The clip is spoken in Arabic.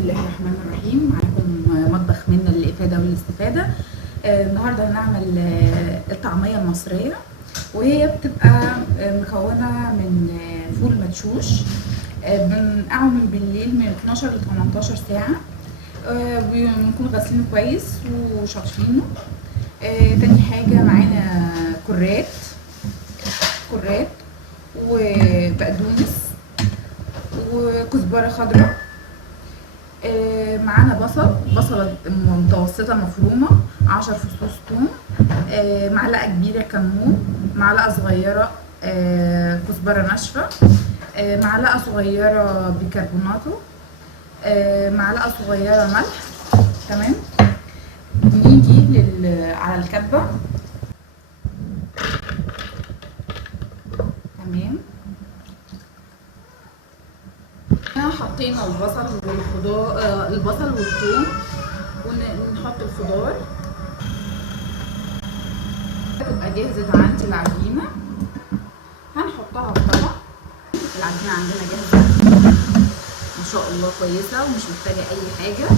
الله الرحمن الرحيم. معاكم مطبخ منا للإفادة والاستفادة. النهارده هنعمل الطعمية المصرية، وهي بتبقى مكونة من فول مدشوش بنقعه من بالليل من 12 ل 18 ساعة، ونكون غاسلينه كويس وشاطفينه. تاني حاجة معانا كرات وبقدونس وكزبرة خضراء. معانا بصلة متوسطة مفرومة، 10 فصوص ثوم، معلقة كبيرة كمون، معلقة صغيرة كزبرة ناشفة، معلقة صغيرة بيكربوناتو، معلقة صغيرة ملح. تمام. نيجي على الكبة. تمام. حطينا البصل والثوم، ونحط الخضار. تبقى جاهزة عندي العجينة، هنحطها في طبق. العجينة عندنا جاهزة ما شاء الله، كويسة ومش محتاجة أي حاجة.